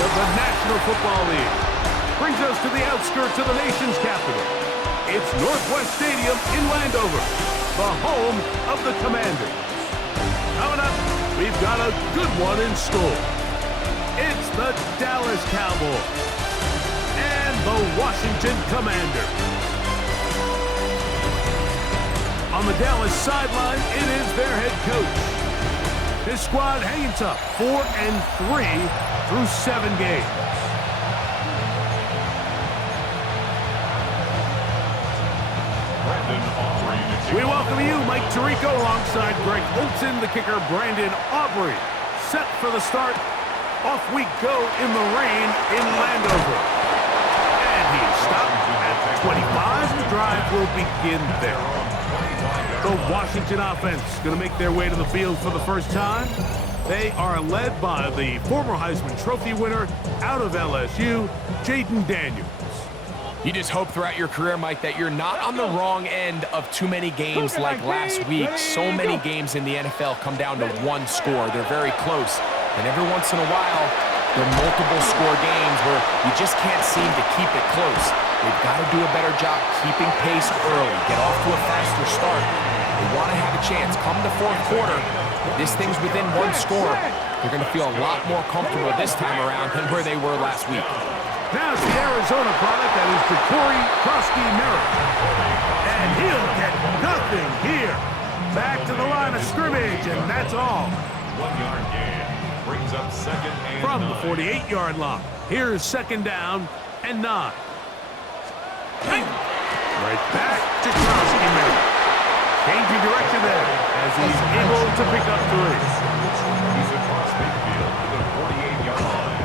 of the National Football League. Brings us to the outskirts of the nation's capital. It's Northwest Stadium in Landover, the home of the Commanders. Coming up, we've got a good one in store. It's the Dallas Cowboys and the Washington Commanders. On the Dallas sideline, it is their head coach. His squad hanging tough, 4-3 through 7 games. We welcome you, Mike Tirico, alongside Greg Olson, the kicker, Brandon Aubrey. Set for the start. Off we go in the rain in Landover. And he stopped at 25. The drive will begin there. The Washington offense going to make their way to the field for the first time. They are led by the former Heisman Trophy winner out of LSU, Jaden Daniels. You just hope throughout your career, Mike, that you're not on the wrong end of too many games like last week. So many games in the NFL come down to one score. They're very close. And every once in a while, there are multiple score games where you just can't seem to keep it close. They've got to do a better job keeping pace early, get off to a faster start. They want to have a chance. Come the fourth quarter, this thing's within one score. They're going to feel a lot more comfortable this time around than where they were last week. Now it's the Arizona product, that is Corey Krosky-Merritt. And he'll get nothing here. Back to the line of scrimmage, and that's all. 1 yard gain. Brings up second and from 9. the 48-yard line. Here's second down and 9. Right back to Krosky-Merritt. Changing direction there as he's able to pick up 3. He's across midfield to the 48-yard line.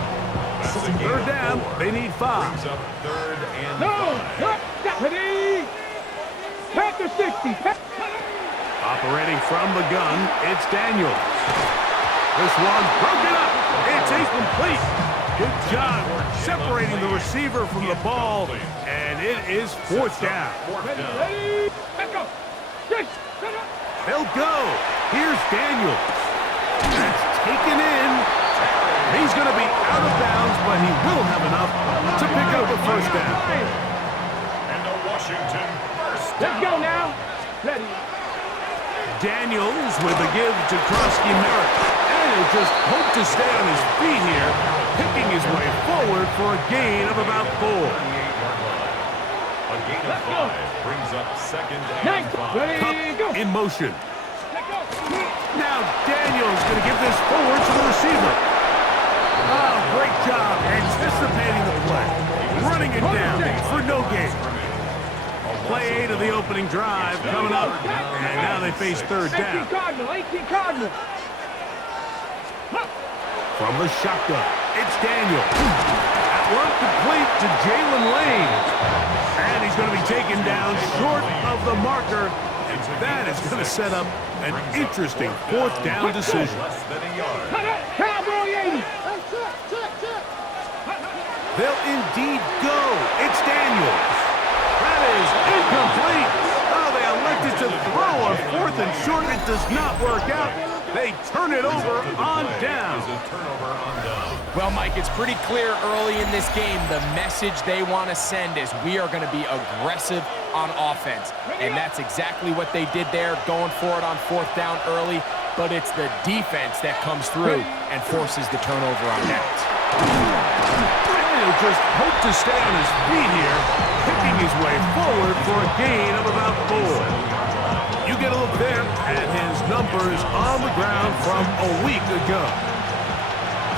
That's a gain Third down, of 4. they need 5. Brings up third and 5. Ready? Pack the 60. Operating from the gun, it's Daniels. This one broken up. It's incomplete. Good job separating the receiver from the ball, and it is fourth down. Ready? Let's go. They'll go. Here's Daniels. That's taken in. He's going to be out of bounds, but he will have enough to pick up a first down. And the Washington first down. Let's go now. Ready. Daniels with a give to Krosky-Merritt. And he'll just hope to stay on his feet here, picking his way forward for a gain of about 4. 48-yard line. A gain of 5 brings up second and 5. Ready, go. In motion. Let's go. Now Daniels going to give this forward to the receiver. Oh, great job anticipating the play. Running it down for no gain. Play 8 of the opening drive coming up. And now they face third 18 down. Cardinal, 18 Cardinal. From the shotgun, it's Daniel. That one complete to Jalen Lane. And he's going to be taken down short of the marker. And that is going to set up an interesting fourth down decision. Less than a yard. Cowboy 80. They'll indeed go. It's Daniels. That is incomplete. Oh, they elected to throw on fourth and short. It does not work out. They turn it over on down. Is a turnover on down. Well, Mike, it's pretty clear early in this game the message they want to send is we are going to be aggressive on offense. And that's exactly what they did there, going for it on fourth down early. But it's the defense that comes through and forces the turnover on downs. And he'll just hope to stay on his feet here, picking his way forward for a gain of about 4. You get a look there at his numbers on the ground from a week ago.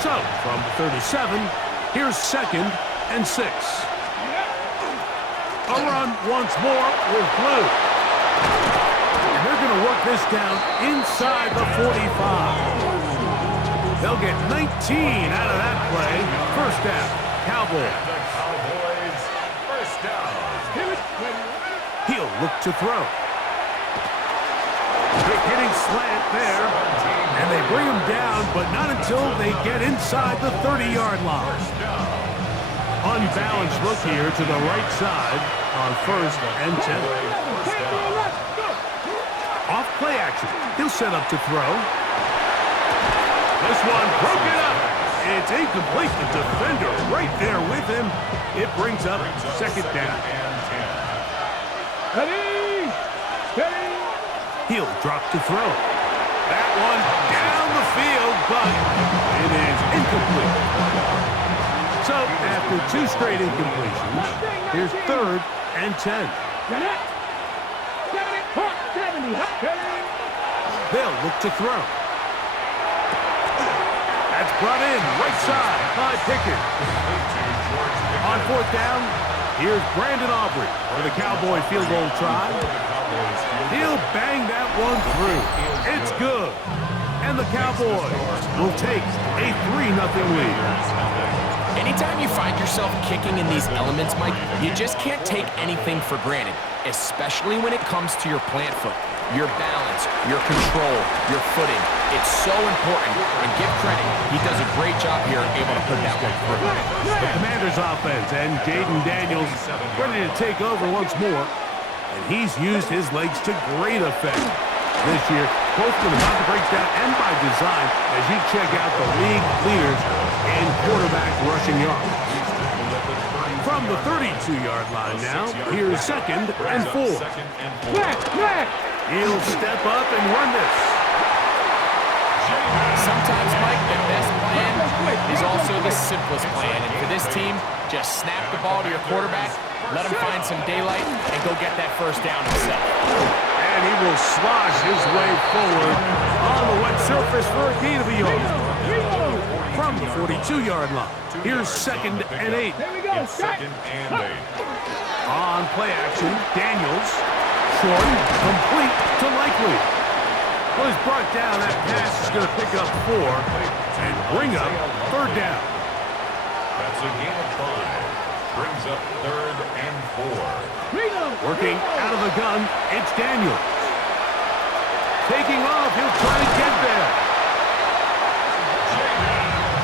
So, from the 37, here's second and 6. A run once more with Blue. And they're going to work this down inside the 45. They'll get 19 out of that play. First down, Cowboys. The Cowboys first down. He'll look to throw. Quick hitting slant there, and they bring him down, but not until they get inside the 30-yard line. Unbalanced look here to the right side on first and 10. Off play action. He'll set up to throw. This one broken up. It's incomplete. The defender right there with him. It brings up second down. Ready, steady. He'll drop to throw. That one down the field, but it is incomplete. So after two straight incompletions, here's 3rd and 10. Get it. 70. They'll look to throw. That's brought in right side by Pickett. On 4th down, here's Brandon Aubrey for the Cowboy field goal try. He'll bang that one through. It's good. And the Cowboys will take a 3-0 lead. Anytime you find yourself kicking in these elements, Mike, you just can't take anything for granted, especially when it comes to your plant foot, your balance, your control, your footing. It's so important, and give credit, he does a great job here able to put that one through. The Commanders' offense and Jaden Daniels ready to take over once more, and he's used his legs to great effect. This year, both with about to break down and by design as you check out the league leaders in quarterback rushing yards. From the 32-yard line now, here's 2nd and 4. He'll step up and run this. Sometimes, Mike, the best plan is also the simplest plan. And for this team, just snap the ball to your quarterback, let him find some daylight, and go get that 1st down himself. And he will slosh his way forward on the wet surface for a gain of a yard. From the 42-yard line, here's 2nd and 8. Here we go. Second and 8. On play action, Daniels, short, complete to Likely. Well, he's brought down. That pass is going to pick up 4 and bring up 3rd down. That's a gain of 5. Brings up 3rd and 4. Working out of the gun, it's Daniels. Taking off, he'll try to get there.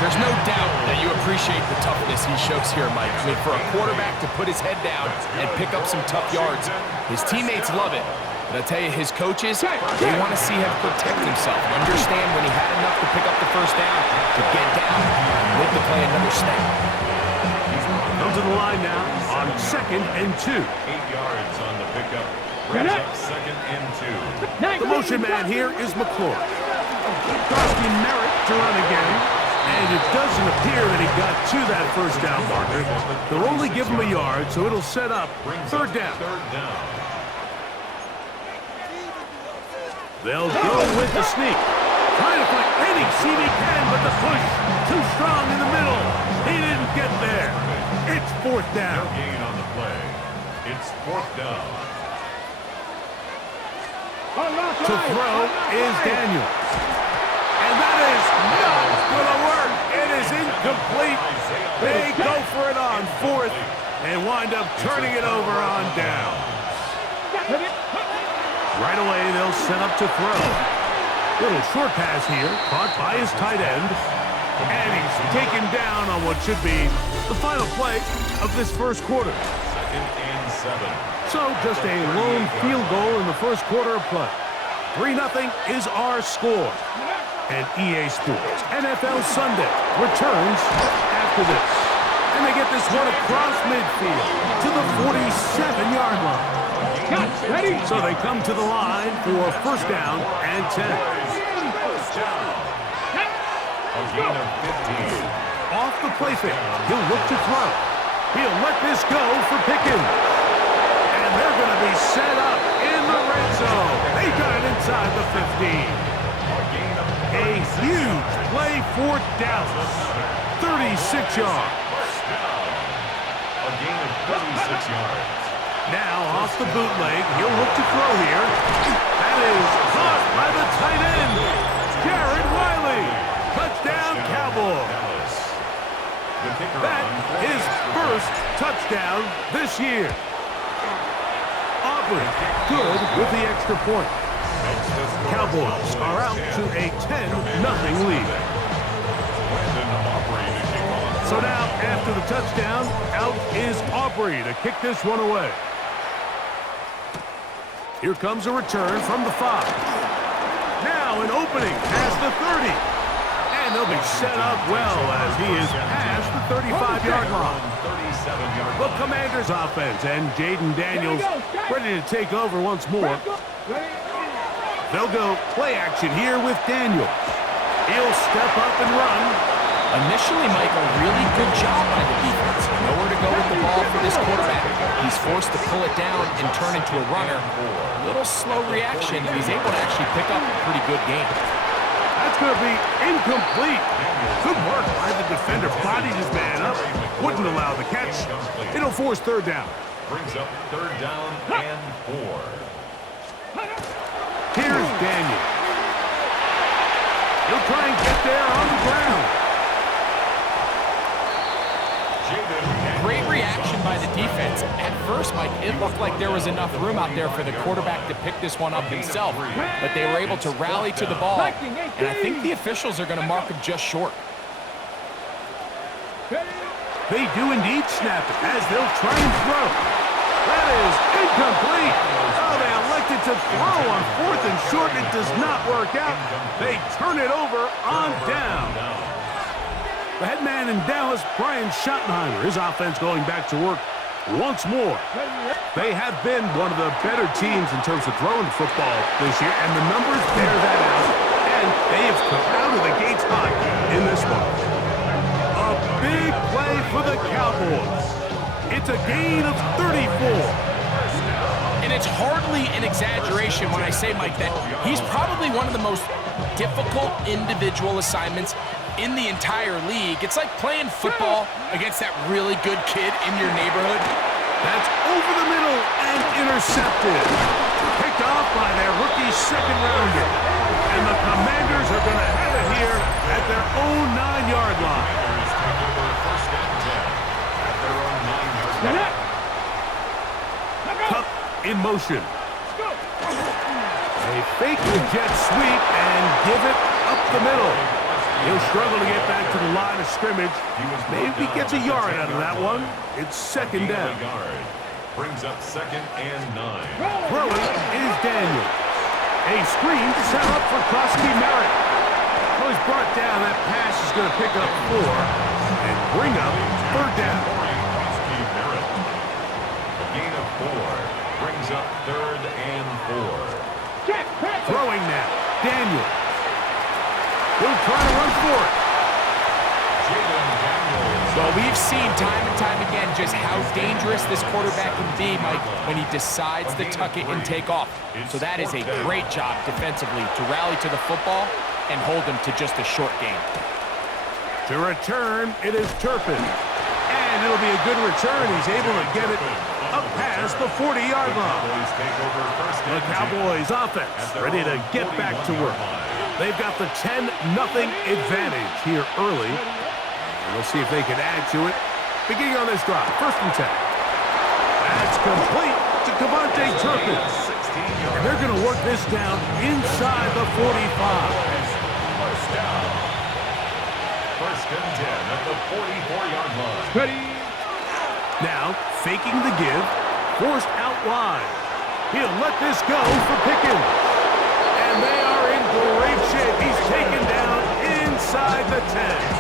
There's no doubt that you appreciate the toughness he shows here, Mike. I mean, for a quarterback to put his head down and pick up some tough yards, his teammates love it. But I tell you, his coaches, they want to see him protect himself. Understand when he had enough to pick up the 1st down, to get down and live to play another snap. Come to the line now on 2nd and 2. 8 yards on the pickup. Brings up 2nd and 2. The motion man here is McClure. Costing Merritt to run again. And it doesn't appear that he got to that 1st down marker. They'll only give him a yard, so it'll set up 3rd down. They'll go with the sneak. Trying to find any seam he can, but the push too strong in the middle. He didn't get there. It's 4th down. No gain on the play. It's 4th down. To throw is Daniels. And that is not going to work. It is incomplete. They go for it on 4th and wind up turning it over on down. Right away, they'll set up to throw. Little short pass here, caught by his tight end. And he's taken down on what should be the final play of this 1st quarter. 2nd and 7. So just a lone field goal in the 1st quarter of play. 3-0 is our score. And EA Sports NFL Sunday returns after this. And they get this one across midfield to the 47-yard line. Ready? So they come to the line for 1st down and 10. A gain of 15. Off the play fake, he'll look to throw. He'll let this go for Pickens. And they're going to be set up in the red zone. They got it inside the 15. A huge play for Dallas. 36 yards. A gain of 36 yards. Now off the bootleg, he'll look to throw here. That is caught by the tight end, Jared Wiley. Touchdown, Cowboys. That is 1st touchdown this year. Aubrey, good with the extra point. Cowboys are out to a 10-0 lead. So now, after the touchdown, out is Aubrey to kick this one away. Here comes a return from the 5. Now an opening past the 30. And they'll He'll be set up well as he is past the 35-yard line. 37-yard The line. Commanders offense and Jaden Daniels ready to take over once more. They'll go play action here with Daniels. He'll step up and run. Initially, Mike, a really good job by the defense. Nowhere to go with the ball for this quarterback. He's forced to pull it down and turn into a runner. A little slow reaction, and he's able to actually pick up a pretty good game. That's going to be incomplete. Good work by the defender. Bodied his man up. Wouldn't allow the catch. It'll force third down. Brings up third down and 4. Here's Daniel. He'll try and get there on the ground. Great reaction by the defense. At first, Mike, it looked like there was enough room out there for the quarterback to pick this one up himself, but they were able to rally to the ball, and I think the officials are going to mark him just short. They do indeed snap it as they'll try and throw. That is incomplete. Oh, they elected to throw on 4th and short. It does not work out. They turn it over on down. The head man in Dallas, Brian Schottenheimer, his offense going back to work once more. They have been one of the better teams in terms of throwing the football this year, and the numbers bear that out. And they have come out of the gates hot in this one. A big play for the Cowboys. It's a gain of 34. And it's hardly an exaggeration when I say, Mike, that he's probably one of the most difficult individual assignments in the entire league. It's like playing football against that really good kid in your neighborhood. That's over the middle and intercepted. Picked off by their rookie second rounder. And the Commanders are going to have it here at their own 9-yard line. Cup in motion. They fake the jet sweep and give it up the middle. He'll struggle to get back to the line of scrimmage. Maybe gets a yard out of that one. It's second down. Brings up 2nd and 9. Throwing is Daniel. A screen set up for Krosky Merritt. Well, he's brought down. That pass is going to pick up 4 and bring up third down. A gain of 4 brings up 3rd and 4. Throwing now, Daniel. He'll try to run for it. Well, we've seen time and time again just how dangerous this quarterback can be, Mike, when he decides to tuck it and take off. So that is a great job defensively to rally to the football and hold him to just a short game. To return, it is Turpin. And it'll be a good return. He's able to get it up past the 40-yard line. The Cowboys offense ready to get back to work. They've got the 10-0 advantage here early. And we'll see if they can add to it. Beginning on this drive, 1st and 10. That's complete to Cavante Turpin. And they're going to work this down inside the 45. First down. 1st and 10 at the 44-yard line. Ready. Now, faking the give, forced out wide. He'll let this go for Pickens. And they are in great shape. He's taken down inside the 10.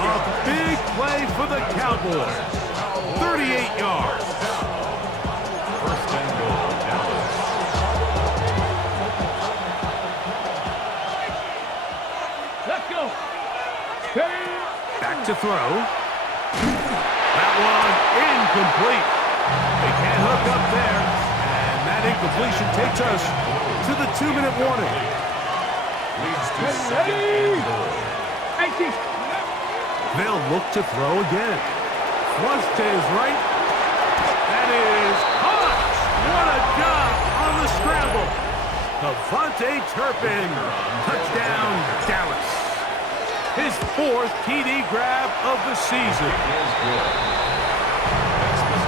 A big play for the Cowboys. 38 yards. 1st and goal, Dallas. Let's go. Back to throw. That one incomplete. They can't hook up there. And that incompletion takes us to the 2-minute warning. Leads to 2nd and goal. They'll look to throw again. Flush to his right. That is caught. What a job on the scramble. Cavante Turpin. Touchdown, Dallas. His 4th TD grab of the season.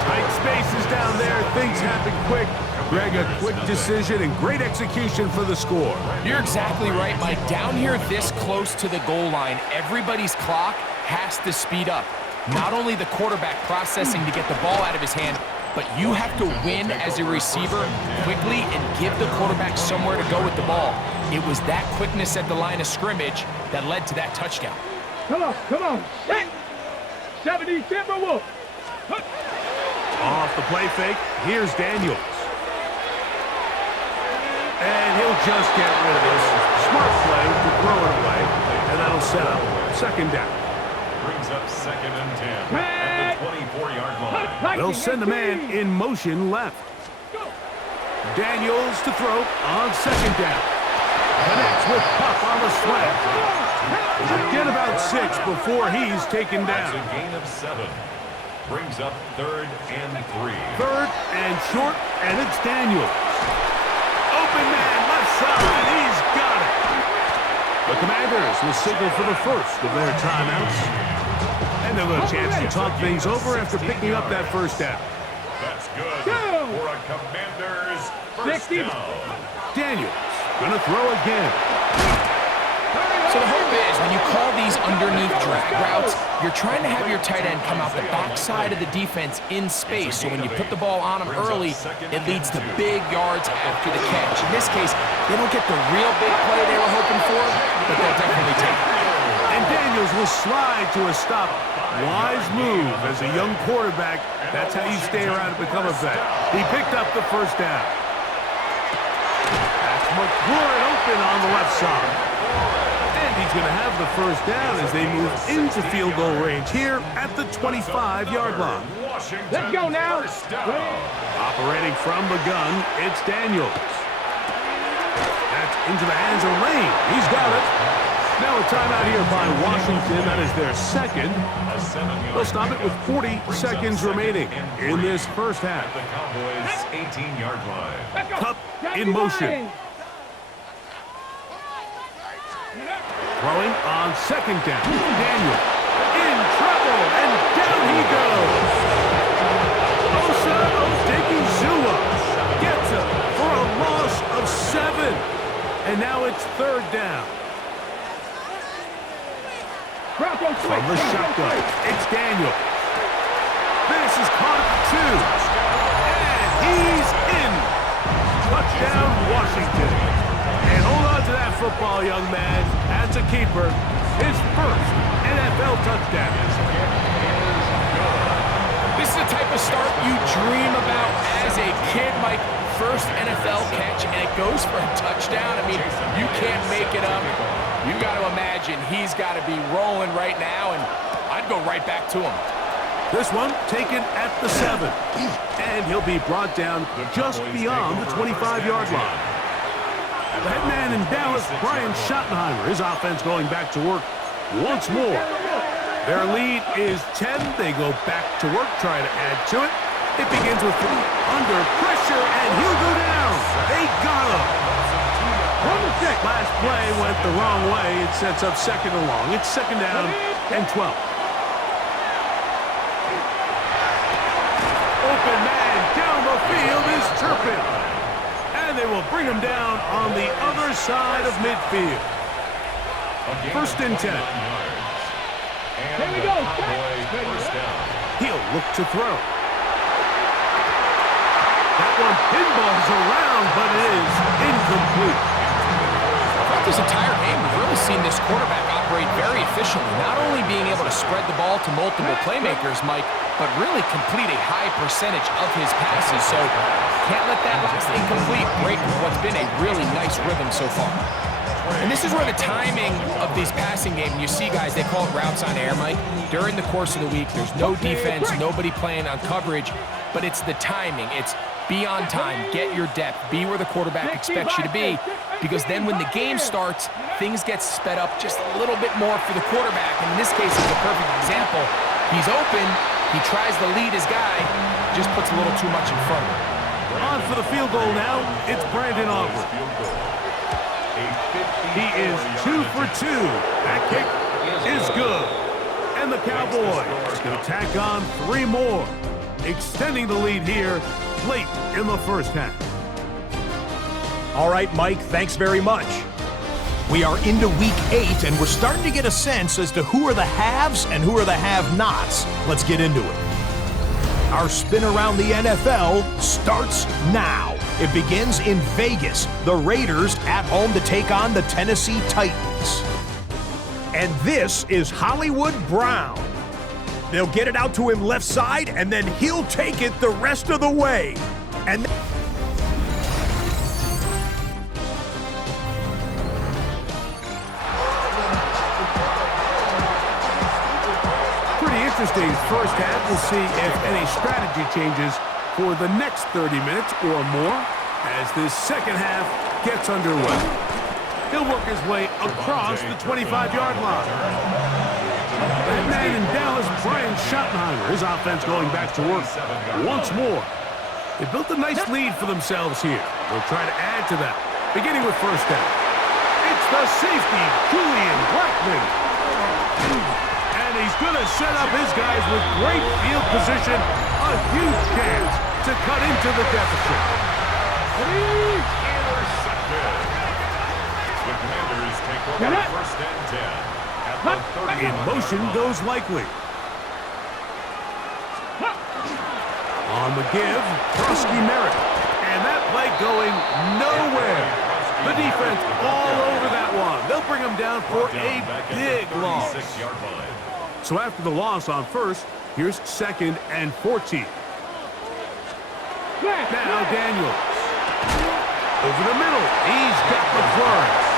Tight spaces down there. Things happen quick. Greg, a quick decision and great execution for the score. You're exactly right, Mike. Down here this close to the goal line, everybody's clock has to speed up. Not only the quarterback processing to get the ball out of his hand, but you have to win as a receiver quickly and give the quarterback somewhere to go with the ball. It was that quickness at the line of scrimmage that led to that touchdown. Come on. 70 Timberwolves. Off the play fake, here's Daniels. And he'll just get rid of this. Smart play to throw it away, and that'll set up second down. Brings up 2nd and 10 at the 24-yard line. They'll send a man in motion left. Daniels to throw on second down. Connects with Pup on the slant. Get about 6 before he's taken down. That's a gain of 7. Brings up 3rd and 3. 3rd and short, and it's Daniels. Open man, left side, he's got it. The Commanders will signal for the first of their timeouts. And they'll have a chance to talk things over after picking up that first down. That's good for a Commanders first down. Daniels gonna throw again. So the hope is when you call these underneath drag routes, you're trying to have your tight end come out the backside of the defense in space. So when you put the ball on him early, it leads to big yards after the catch. In this case, they don't get the real big play they were hoping for, but they'll definitely take it. And Daniels will slide to a stop. Wise move as a young quarterback. That's how you stay around and become a vet. He picked up the first down. That's McLaurin open on the left side. And he's going to have the first down as they move into field goal range here at the 25-yard line. Let's go now. Operating from the gun, it's Daniels. That's into the hands of Lane. He's got it. Now a timeout here by Washington. That is their second. They'll stop it with 40 seconds remaining in this first half. The Cowboys' 18-yard line. Cup in motion. Throwing on second down. Daniel in trouble, and down he goes. Osa Odigizua gets him for a loss of 7. And now it's third down. From the shotgun, it's Daniel. This is caught at 2. And he's in. Touchdown, Washington. And hold on to that football, young man. That's a keeper. His first NFL touchdown. This is the type of start you dream about as a kid, Mike. First NFL catch, and it goes for a touchdown. I mean, you can't make it up. You got to imagine he's got to be rolling right now, and I'd go right back to him. This one taken at the 7. And he'll be brought down just beyond the 25-yard line. The head man in Dallas, Brian Schottenheimer, his offense going back to work once more. Their lead is 10. They go back to work, try to add to it. It begins with under pressure, and he'll go down. They got him. Last play went the wrong way. It sets up second and long. It's second down and 12. Open man down the field is Turpin. And they will bring him down on the other side of midfield. First and 10. Here we go. He'll look to throw. That one pinballs around, but it is incomplete. Throughout this entire game, we've really seen this quarterback operate very efficiently, not only being able to spread the ball to multiple playmakers, Mike, but really complete a high percentage of his passes. So can't let that last incomplete break what's been a really nice rhythm so far. And this is where the timing of these passing games, you see guys, they call it routes on air, Mike. During the course of the week, there's no defense, nobody playing on coverage, but it's the timing. It's be on time, get your depth, be where the quarterback expects you to be, because then when the game starts, things get sped up just a little bit more for the quarterback. And in this case, it's a perfect example. He's open, he tries to lead his guy, just puts a little too much in front of him. On for the field goal now, it's Brandon Aubrey. He is 2 for 2. That kick is good. And the Cowboys going to tack on 3 more, extending the lead here late in the first half. All right, Mike, thanks very much. We are into week 8, and we're starting to get a sense as to who are the haves and who are the have-nots. Let's get into it. Our spin around the NFL starts now. It begins in Vegas. The Raiders at home to take on the Tennessee Titans. And this is Hollywood Brown. They'll get it out to him left side, and then he'll take it the rest of the way. And Pretty interesting first half. We'll see if any strategy changes for the next 30 minutes or more as this second half gets underway. He'll work his way across the 25-yard line. That man in Dallas, Brian Schottenheimer, his offense going back to work once more. They built a nice lead for themselves here. They'll try to add to that, beginning with first down. It's the safety, Julian Blackman. And he's going to set up his guys with great field position, a huge chance to cut into the deficit. Intercepted. The Commanders take over first and 10. In motion goes Likely. On the give, Krusky Merritt. And that play going nowhere. The defense all over that one. They'll bring him down for a big loss. So after the loss on first, here's 2nd and 14. Now Daniels. Over the middle, he's got McLaurin.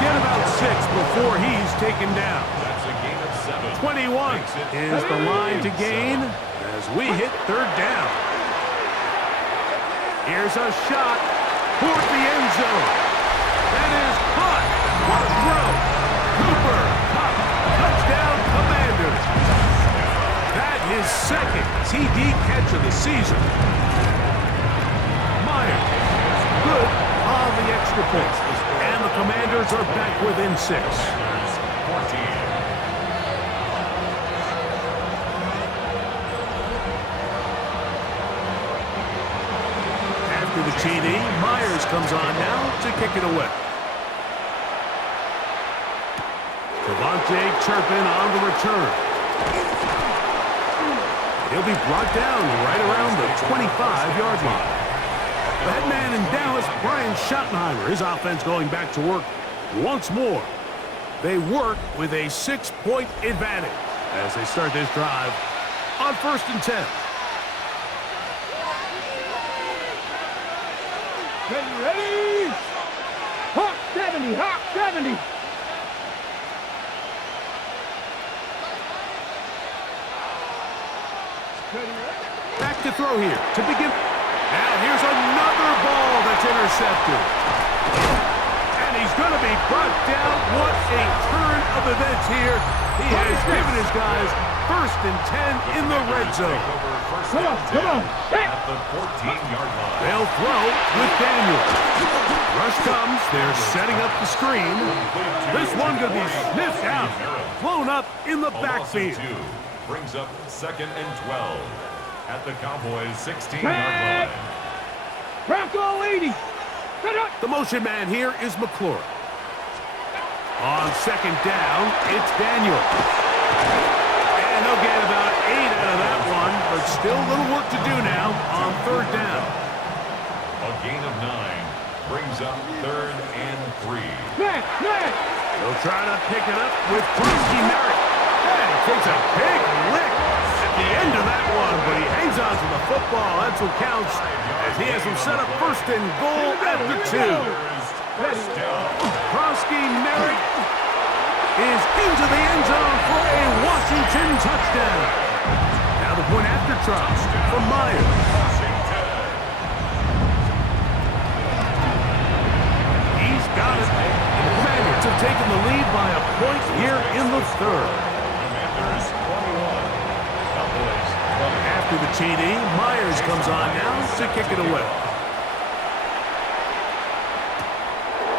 Get about 6 before he's taken down. That's a gain of 7. 21 is the line to gain as we hit 3rd down. Here's a shot toward the end zone. That is caught. What a throw. Cooper, Cup, touchdown Commanders. That is 2nd TD catch of the season. Myers, good on the extra point. And the Commanders are back within 6. 14. After the TD, Myers comes on now to kick it away. Devontae Turpin on the return. He'll be brought down right around the 25-yard line. That man in Dallas, Brian Schottenheimer, his offense going back to work once more. They work with a 6-point advantage as they start this drive on 1st and 10. Ready? Hawk 70, Hawk 70. Back to throw here to begin. Now here's another ball that's intercepted. And he's going to be brought down. What a turn of events here. He has given his guys 1st and 10 in the red zone. Come on. At the 14-yard line. They'll throw with Daniel. Rush comes. They're setting up the screen. This one going to be sniffed out. Blown up in the backfield. Brings up 2nd and 12 at the Cowboys' 16-yard line. Bronco 80. The motion man here is McLaurin. On 2nd down, it's Daniel. And they'll get about 8 out of that one, but still a little work to do now on 3rd down. A gain of 9 brings up 3rd and 3. Man. They'll try to pick it up with Krusky Merritt. And he takes a big lick at the end of that one, but he hangs on to the football. That's what counts as he has him set up 1st and goal at the 2. First down. Krusky Merritt is into the end zone for a Washington touchdown. Now the point after try from Myers. He's got it. And the Commanders have taken the lead by a point here in the 3rd. Commanders 21. Cowboys 20. After the TD, Myers comes on now to kick it away.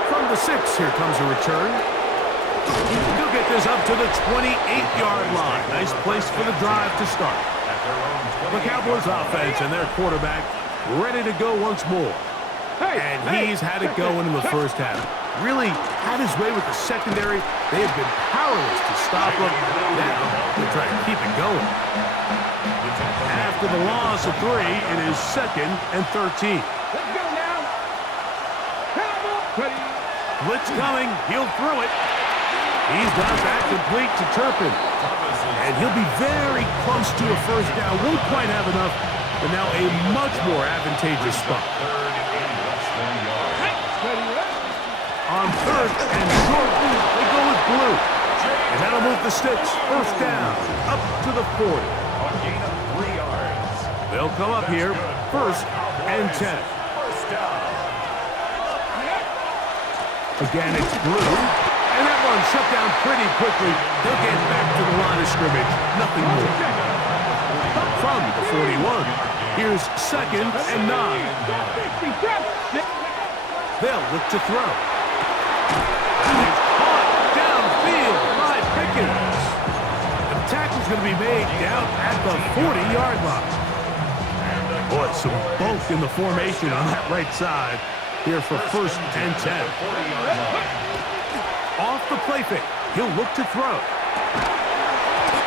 From the 6, here comes a return. He'll get this up to the 28-yard line. Nice place for the drive to start. The Cowboys offense and their quarterback ready to go once more. And he's had it going in the first half. Really had his way with the secondary. They have been powerless to stop him. Now they're trying to keep it going. After the loss of 3, it is 2nd and 13. Let's go now. Ready. Blitz coming. He'll throw it. He's got that complete to Turpin. And he'll be very close to a first down. Won't quite have enough, but now a much more advantageous spot. On 3rd and short, they go with blue. And that'll move the sticks. First down, up to the 40. A gain of 3 yards. They'll come up here, 1st and 10. First down. Again, it's blue. And that one shut down pretty quickly. They'll get back to the line of scrimmage. Nothing more. From the 41, here's 2nd and 9. They'll look to throw. And it's caught downfield by Pickens. The tackle's going to be made down at the 40-yard line. Boy, some bulk in the formation on that right side here for 1st and 10. Off the play fake. He'll look to throw.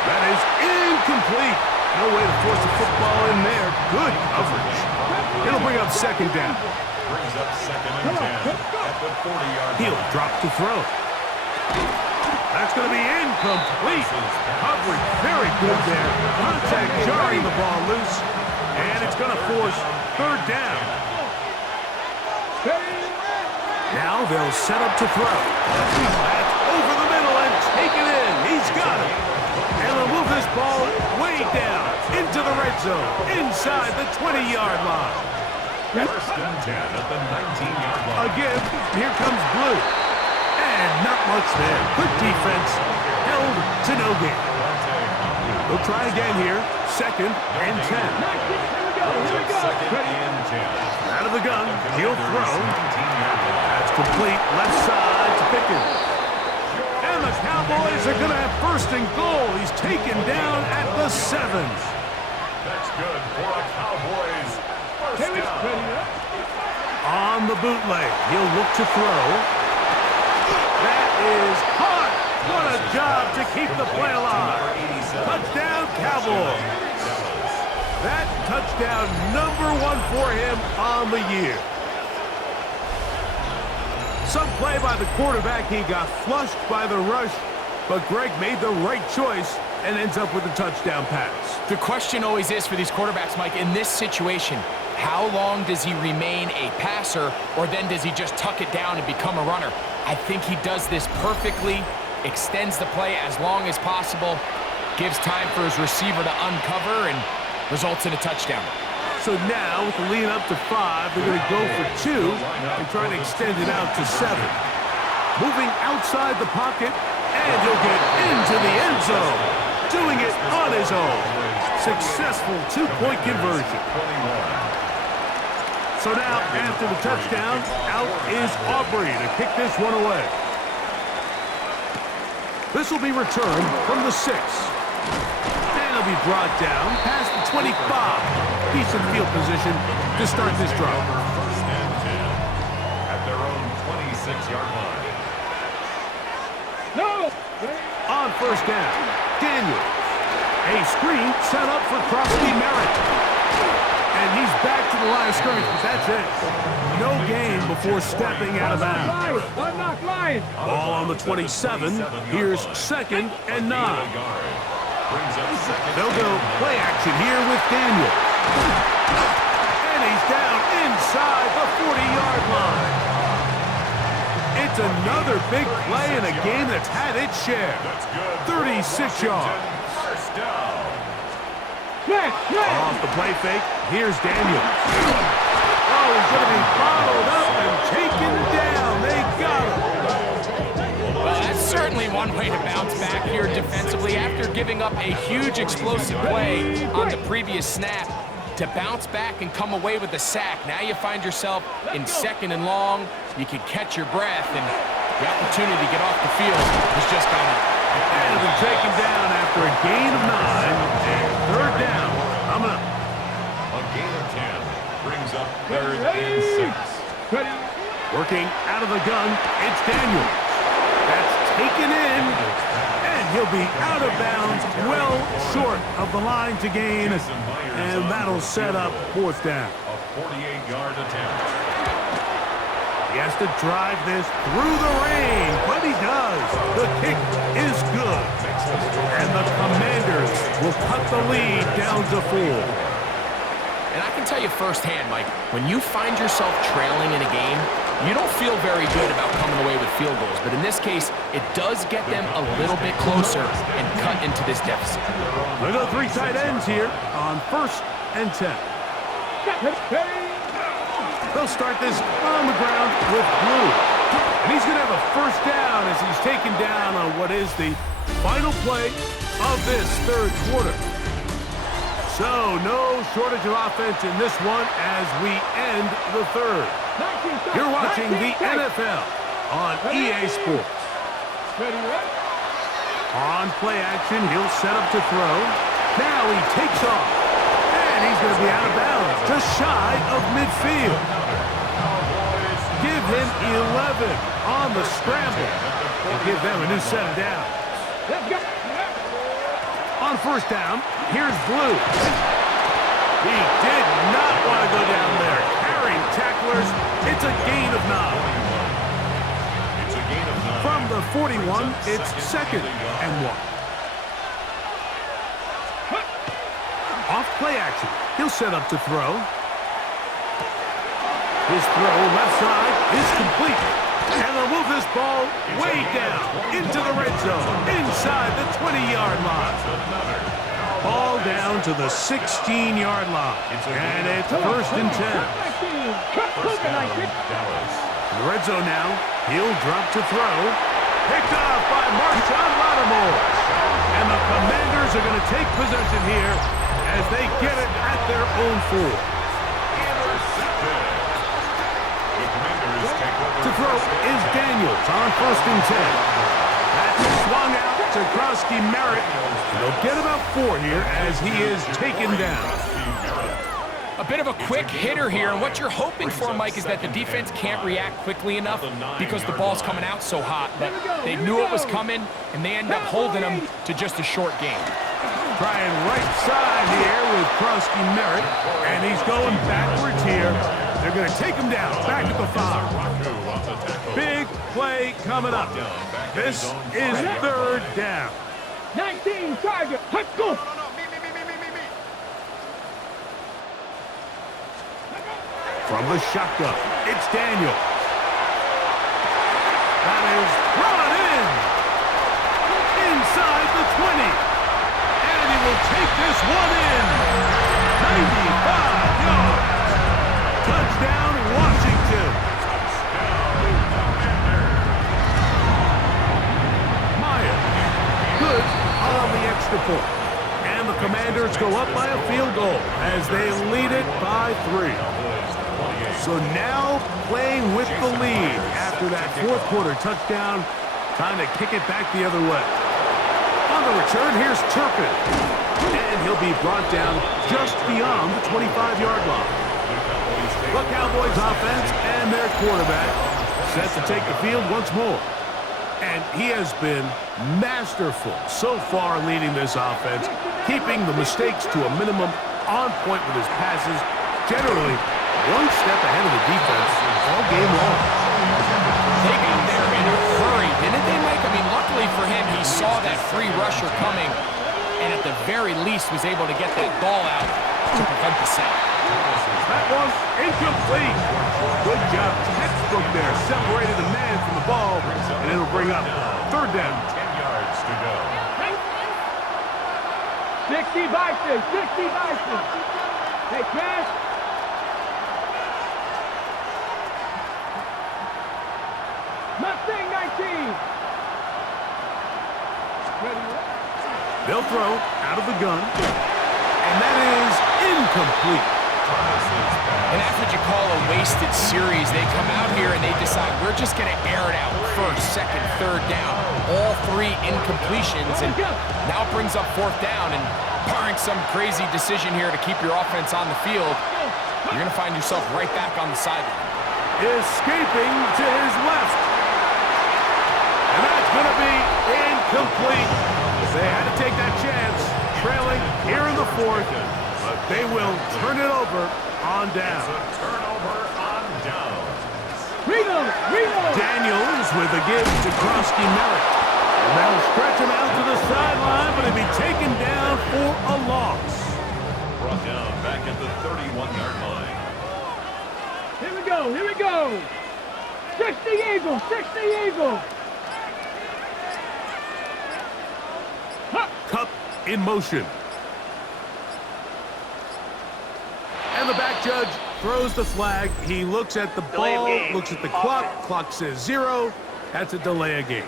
That is incomplete. No way to force the football in there. Good coverage. It'll bring up 2nd down. Brings up 2nd and 10 at the 40-yard line. He'll drop to throw. That's going to be incomplete. Coverage very good there. Contact jarring the ball loose. And it's going to force 3rd down. Now they'll set up to throw. That's over the middle and take it in. He's got it. And they'll move this ball way down into the red zone, inside the 20-yard line. 1st and 10 at the 19-yard line. Again, here comes blue. And not much there. Good defense. Held to no gain. They'll try again here. 2nd and 10. Second and 10. Out of the gun. He'll throw. 19-yard line. That's complete. Left side to Pickens. And the Cowboys are going to have 1st and goal. He's taken down at the 7. That's good for a Cowboys first down. On the bootleg. He'll look to throw. That is hot. What a job to keep the play alive. Touchdown, Cowboys. That touchdown number 1 for him on the year. Some play by the quarterback. He got flushed by the rush, but Greg made the right choice and ends up with a touchdown pass. The question always is for these quarterbacks, Mike, in this situation, how long does he remain a passer, or then does he just tuck it down and become a runner? I think he does this perfectly, extends the play as long as possible, gives time for his receiver to uncover, and results in a touchdown. So now, with the lead up to 5, they're going to go for 2 and try to extend it out to 7. Moving outside the pocket, and he'll get into the end zone. Doing it on his own. Successful 2-point conversion. So now, after the touchdown, out is Aubrey to kick this one away. This will be returned from the 6. And it'll be brought down past the 25. Decent field position to start this drive. 1st and 10 at their own 26-yard line. No. On 1st down, Daniels. A screen set up for Crosby Merritt. And he's back to the line of scrimmage, but that's it. No gain before stepping out of bounds. I'm not lying. Ball on the 27. Here's 2nd and 9. They'll go play action here with Daniel. And he's down inside the 40-yard line. It's another big play in a game that's had its share. 36 yards. First down. Off the play fake, here's Daniels. Oh, he's going to be followed up and taken down. They got him. Well, that's certainly one way to bounce back here defensively. After giving up a huge explosive play on the previous snap, to bounce back and come away with a sack. Now you find yourself in 2nd and long. You can catch your breath, and the opportunity to get off the field has just gone up. And it'll be taken down after a gain of 9 and 3rd down. Coming up. A gain of 10 brings up 3rd and 6. Working out of the gun, it's Daniels. That's taken in, and he'll be out of bounds, well short of the line to gain, and that'll set up fourth down. A 48-yard attempt. He has to drive this through the rain, but he does. The kick is good, and the Commanders will cut the lead down to 4. And I can tell you firsthand, Mike, when you find yourself trailing in a game, you don't feel very good about coming away with field goals. But in this case, it does get them a little bit closer and cut into this deficit. Look at 3 tight ends here on 1st and 10. They'll start this on the ground with Blue. And he's going to have a first down as he's taken down on what is the final play of this 3rd quarter. So, no shortage of offense in this one as we end the 3rd. You're watching the NFL on EA Sports. On play action, he'll set up to throw. Now he takes off. And he's going to be out of bounds, just shy of midfield. Give him 11 on the scramble. And give them a new set of downs. Let's go. On 1st down, here's Blue. He did not want to go down there. Carrying tacklers, it's a gain of 9. It's a gain of 9. From the 41, it's 2nd and 1. Off play action, he'll set up to throw. His throw left side is complete. And they'll move this ball way down into the red zone, inside the 20-yard line. Ball down to the 16-yard line. And it's 1st and 10. In the red zone now, he'll drop to throw. Picked off by Marshawn Lattimore. And the Commanders are going to take possession here as they get it at their own 4. To throw is Daniels on 1st and 10. That's swung out to Krosky Merritt. They'll get about 4 here as he is taken down. A bit of a quick hitter here, and what you're hoping for, Mike, is that the defense can't react quickly enough because the ball's coming out so hot. But they knew it was coming, and they end up holding him to just a short game. Trying right side here with Krosky Merritt, and he's going backwards here. They're going to take him down, back at the 5. Big play coming up. This is 3rd down. 19 target. Let's go. From the shotgun, it's Daniel. That is brought in. Inside the 20. And he will take this one in. 95 yards. Touchdown, Washington. Meyer, good on the extra point. And the Commanders go up by a field goal as they lead it by 3. So now playing with the lead after that 4th quarter touchdown, trying to kick it back the other way. On the return, here's Turpin. And he'll be brought down just beyond the 25-yard line. The Cowboys offense and their quarterback set to take the field once more. And he has been masterful so far leading this offense, keeping the mistakes to a minimum, on point with his passes, generally one step ahead of the defense all game long. They got there in a hurry, didn't they, Mike? I mean, luckily for him, he saw that free rusher coming, and at the very least was able to get that ball out to prevent the sack. That was incomplete. Good job. Textbook there. Separated the man from the ball, and it'll bring up 3rd down. 10 yards to go. 60 Bison. 60 Bison. Hey, Cash. Mustang 19. They'll throw out of the gun, and that is incomplete. And that's what you call a wasted series. They come out here and they decide, we're just going to air it out 1st, 2nd, 3rd down. All 3 incompletions, and now it brings up 4th down. And barring some crazy decision here to keep your offense on the field, you're going to find yourself right back on the sideline. Escaping to his left. And that's going to be incomplete. They had to take that chance, trailing here in the fourth, but they will turn it over on down. It's a turnover on down. Reload! Daniels with a give to Krosky Merritt. And they'll stretch him out to the sideline, but he'll be taken down for a loss. Brought down back at the 31-yard line. Here we go! 60 Eagles! Cup in motion. And the back judge throws the flag. He looks at the ball, looks at the clock. Clock says 0. That's a delay of game.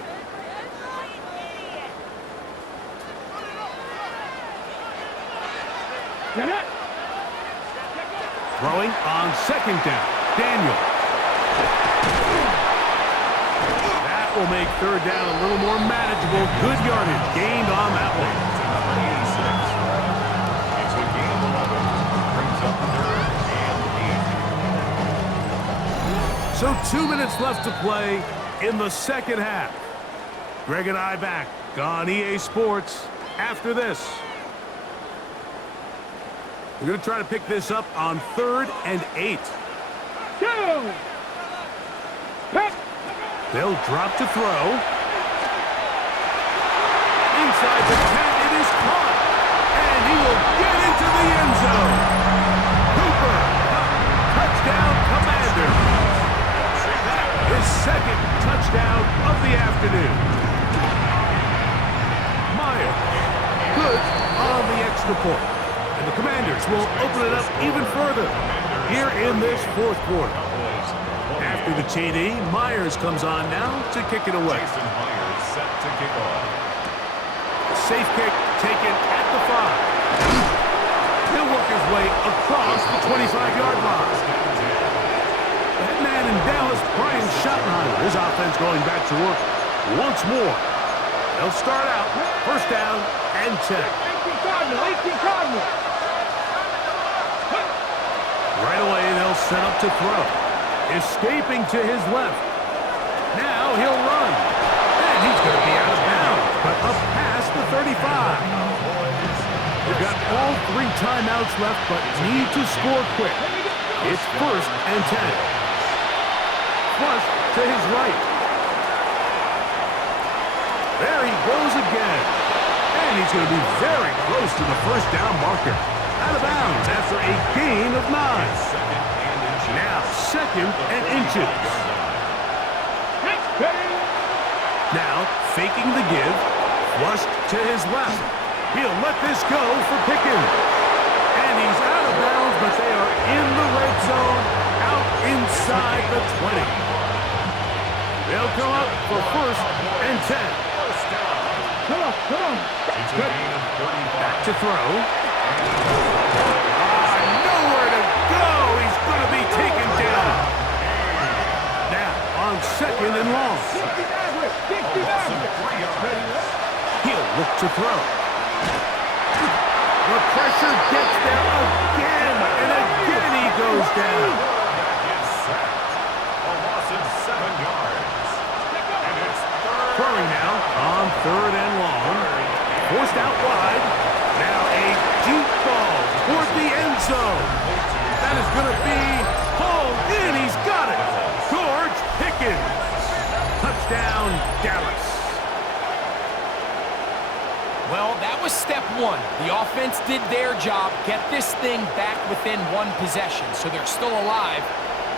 Throwing on second down. Daniel. That will make third down a little more manageable. Good yardage gained on that one. It's a game of 11. Brings up third and 8. So 2 minutes left to play in the second half. Greg and I back on EA Sports after this. We're going to try to pick this up on 3rd and 8. They'll drop to throw. Inside the 10, it is caught. And he will get into the end zone. Cooper, touchdown Commanders. His second touchdown of the afternoon. Myers, good on the extra point. And the Commanders will open it up even further here in this fourth quarter. After the TD, Myers comes on now to kick it away. Jason Myers set to kick off. Safe kick taken at the 5. He'll work his way across the 25-yard line. The head man in Dallas, Brian Schottenheimer, his offense going back to work once more. They'll start out first down and 10. 18 Cardinal! Right away, they'll set up to throw. Escaping to his left. Now he'll run. And he's going to be out of bounds, but up past the 35. They've got all 3 timeouts left, but need to score quick. It's first and 10. Flush to his right. There he goes again. And he's going to be very close to the first down marker. Out of bounds after a gain of 9. Now, 2nd and inches. Now, faking the give. Flushed to his left. He'll let this go for Pickens. And he's out of bounds, but they are in the red zone, out inside the 20. They'll come up for first and 10. Come on! Back to throw. Nowhere to go. He's going to be taken down. Now, on 2nd and long. He'll look to throw. The pressure gets there again, and again he goes down. A loss of 7 yards. And it's Throwing now on 3rd and long. Forced out wide. Now a deep ball toward the end zone. That is going to be hauled in. He's got it. George Pickens. Touchdown, Dallas. Well, that was step 1. The offense did their job, get this thing back within 1 possession, so they're still alive.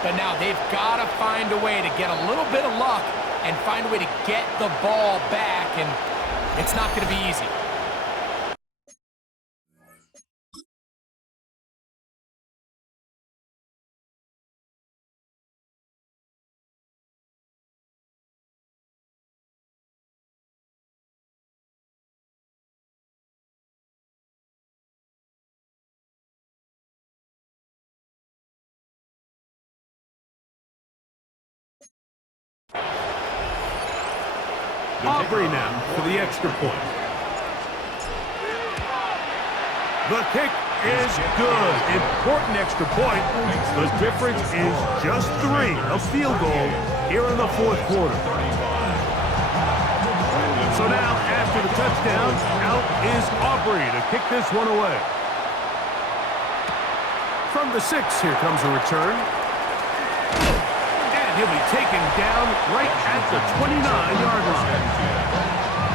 But now they've got to find a way to get a little bit of luck and find a way to get the ball back, and it's not going to be easy. Aubrey now for the extra point. The kick is good. Important extra point. The difference is just 3. A field goal here in the fourth quarter. So now, after the touchdown, touchdown. Out is Aubrey to kick this one away. From the 6, here comes a return. And he'll be taken down right at the 29-yard line.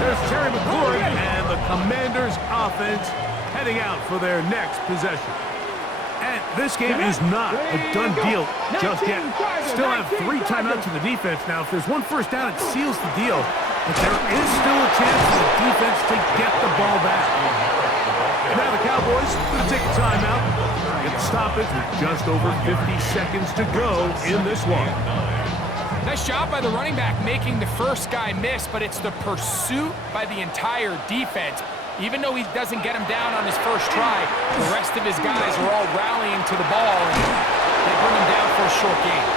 There's Terry McLaurin and the Commanders' offense heading out for their next possession. And this game is not a done deal just yet. Still have 3 timeouts in the defense. Now, if there's one first down, it seals the deal. But there is still a chance for the defense to get the ball back. And now the Cowboys going to take a timeout. Get the stoppage with just over 50 seconds to go in this one. Nice job by the running back making the first guy miss, but it's the pursuit by the entire defense. Even though he doesn't get him down on his first try, the rest of his guys are all rallying to the ball, and they bring him down for a short game.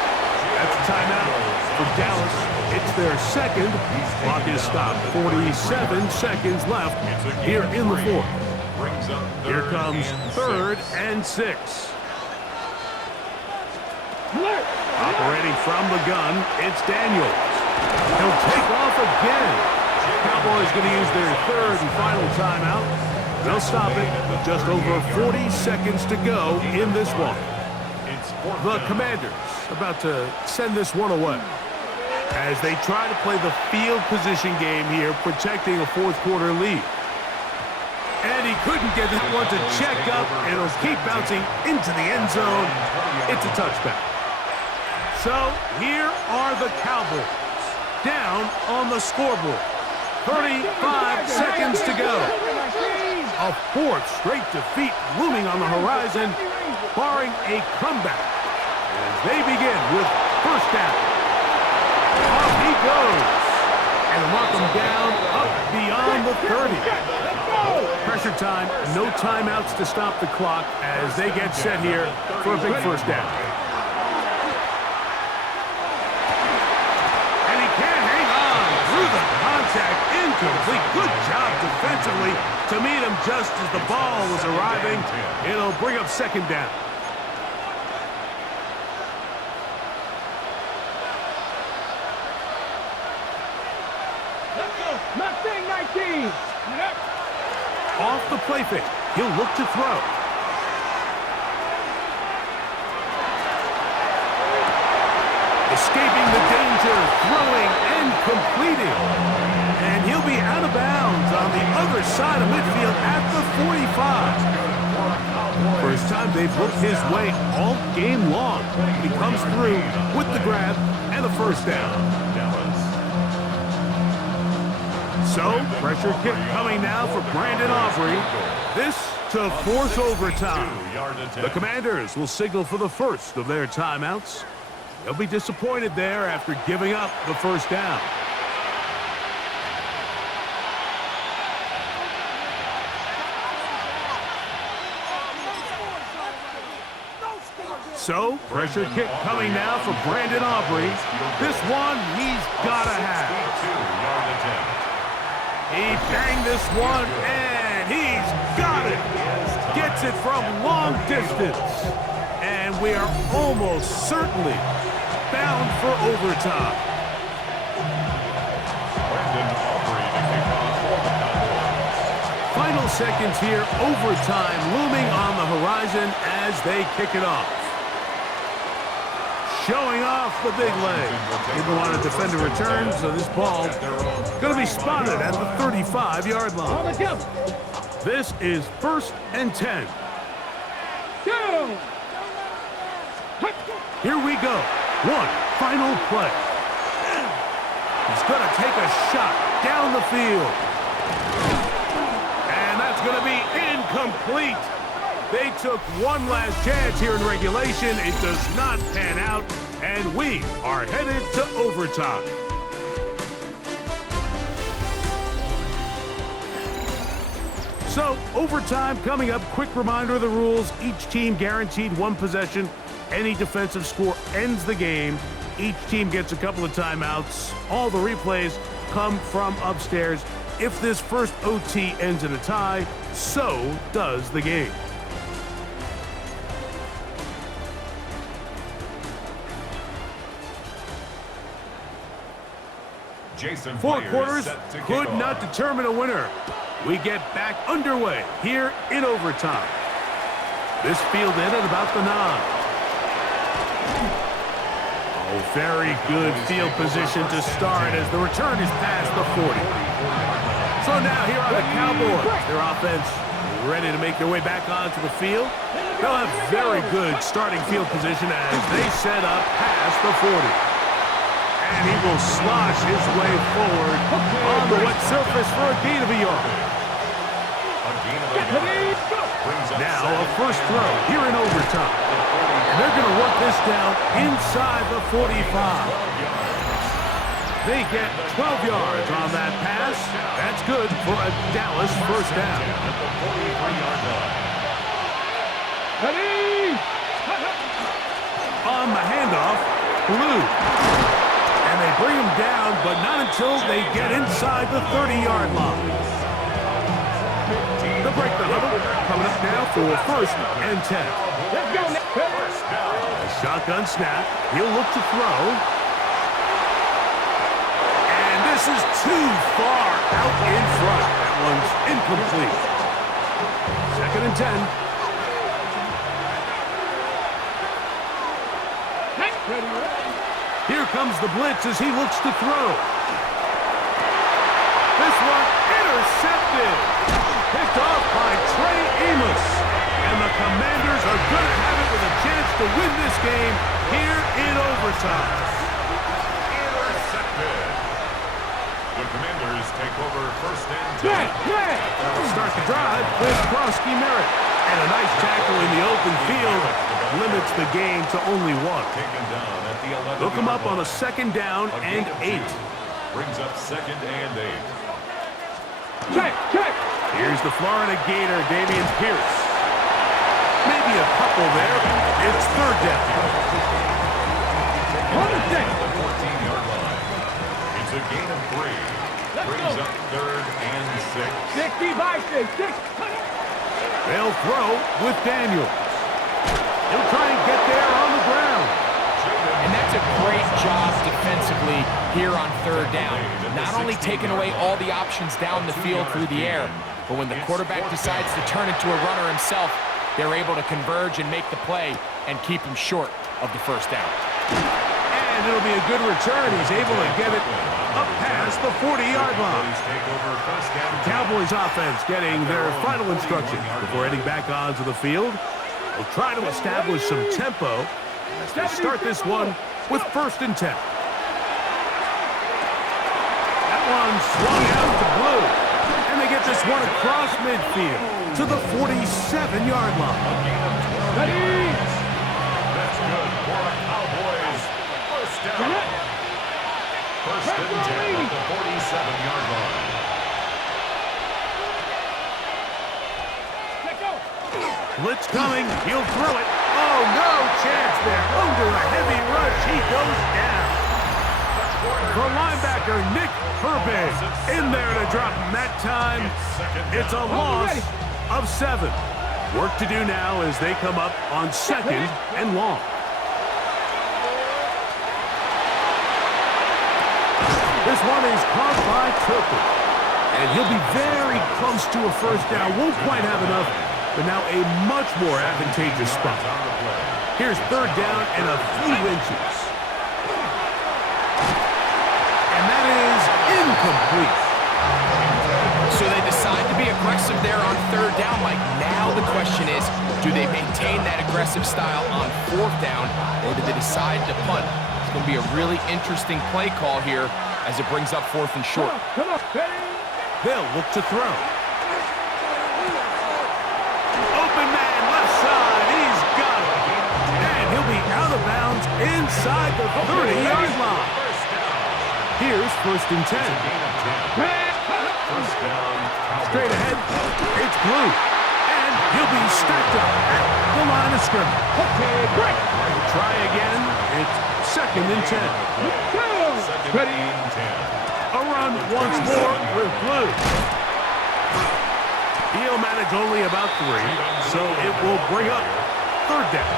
That's a timeout for Dallas. It's their second. Clock is stopped. 47 seconds left here in the 4th. Here comes 3rd and 6. Operating from the gun, it's Daniels. He'll take off again. Cowboys going to use their 3rd and final timeout. They'll stop it with just over 40 seconds to go in this one. The Commanders about to send this one away as they try to play the field position game here, protecting a 4th quarter lead. And he couldn't get this one to check up, and it'll keep bouncing into the end zone. It's a touchback. So here are the Cowboys down on the scoreboard. 35 seconds to go. A 4th straight defeat looming on the horizon, barring a comeback. As they begin with first down. Off he goes. And mark him down up beyond the 30. Pressure time, no timeouts to stop the clock as they get set here for a big first down. And he can't hang on through the contact, incomplete. Good job defensively to meet him just as the ball was arriving. It'll bring up second down. Mustang 19. Off the play fake, he'll look to throw. Escaping the danger, throwing and completing. And he'll be out of bounds on the other side of midfield at the 45. First time they've looked his way all game long. He comes through with the grab and a first down. So, pressure kick coming now for Brandon Aubrey. This to force overtime. The Commanders will signal for the first of their timeouts. They'll be disappointed there after giving up the first down. So, pressure kick coming now for Brandon Aubrey. This one he's got to have. He banged this one, and he's got it. Gets it from long distance. And we are almost certainly bound for overtime. Final seconds here, overtime looming on the horizon as they kick it off. Showing off the big leg. Didn't want to defend a return, so this ball going to be spotted at the 35-yard line. This is 1st and 10. Here we go. One final play. He's going to take a shot down the field. And that's going to be incomplete. They took one last chance here in regulation. It does not pan out, and we are headed to overtime. So, overtime coming up. Quick reminder of the rules. Each team guaranteed one possession. Any defensive score ends the game. Each team gets a couple of timeouts. All the replays come from upstairs. If this first OT ends in a tie, so does the game. Jason Four Players quarters set to kick could off. not determine a winner. We get back underway here in overtime. This fielded at about the 9. Oh, very good field position to start as the return is past the 40. So now here are the Cowboys. Their offense ready to make their way back onto the field. They'll have very good starting field position as they set up past the 40. And he will slosh his way forward on the wet surface for a gain of a yard. Now a first throw here in overtime. And they're going to work this down inside the 45. They get 12 yards on that pass. That's good for a Dallas first down. On the handoff, Blue. And they bring him down, but not until they get inside the 30-yard line. They'll break the huddle. Coming up now for first and 10. Let's go, Nick. A shotgun snap. He'll look to throw. And this is too far out in front. That one's incomplete. Second and 10. Here comes the blitz as he looks to throw. This one intercepted. Picked off by Trey Amos. And the Commanders are going to have it with a chance to win this game here in overtime. Intercepted. The Commanders take over first and 10. They'll start the drive with Krosky Merritt. And a nice tackle in the open field limits the game to only 1. Taken down at the 11. They'll come up on a second down and 8. Brings up second and 8. Check. Here's the Florida Gator, Dameon Pierce. Maybe a couple there. It's third down. On the 14-yard line. It's a gain of 3. Brings up third and 6. 60 by 6. They'll throw with Daniels. He'll try and get there on the ground. And that's a great job defensively here on third down. Not only taking away all the options down the field through the air, but when the quarterback decides to turn into a runner himself, they're able to converge and make the play and keep him short of the first down. And it'll be a good return. He's able to get it up past the 40-yard line. Cowboys offense getting their final instructions before heading back onto the field. They'll try to establish some tempo as they start this one with first and 10. That one swung out to Blue. And they get this one across midfield to the 47-yard line. That's good for a Cowboys first down. First and 10 at the 47-yard line. Blitz coming. He'll throw it. Oh, no chance there. Under a heavy rush, he goes down. For linebacker Nick Herbig in there to drop him that time. It's a loss of 7. Work to do now as they come up on second and long. This one is caught by Turpin. And he'll be very close to a first down. Won't quite have enough, but now a much more advantageous spot. Here's third down and a few inches. And that is incomplete. So they decide to be aggressive there on third down, Mike. Now the question is, do they maintain that aggressive style on fourth down, or do they decide to punt? It's going to be a really interesting play call here as it brings up fourth and short. Come on. They'll look to throw. Open man, left side. He's got it. And he'll be out of bounds inside the 30-yard line. Here's first and 10. First down. Straight ahead, it's Blue. And he'll be stacked up at the line of scrimmage. Okay, break. They'll try again. It's second and 10. Second and 10. A run once more with Blue. He'll manage only about 3, so it will bring up third down.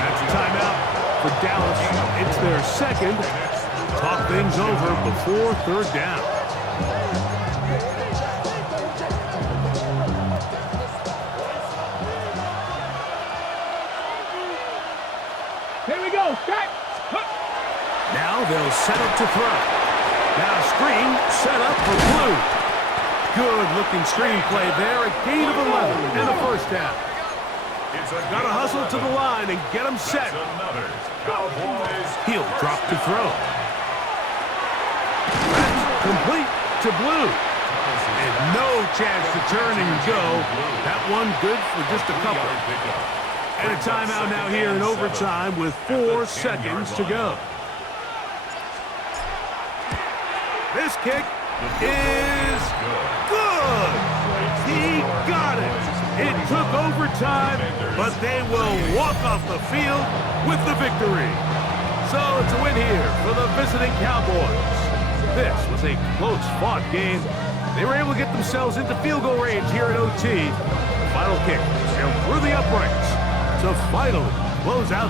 That's a timeout for Dallas. It's their second. talk things over before third down. Here we go. Start. Now they'll set up to throw. Now screen set up for Blue. Good-looking screen play there. A gain of 11 and a first down. Got to hustle to the line and get him set. He'll drop to throw. That's complete to Blue. And no chance to turn and go. That one good for just a couple. And a timeout now here in overtime with 4 seconds to go. This kick is good. He got it. It took overtime, but they will walk off the field with the victory. So it's a win here for the visiting Cowboys. This was a close-fought game. They were able to get themselves into field goal range here at OT. The final kick sailed through the uprights to finally close out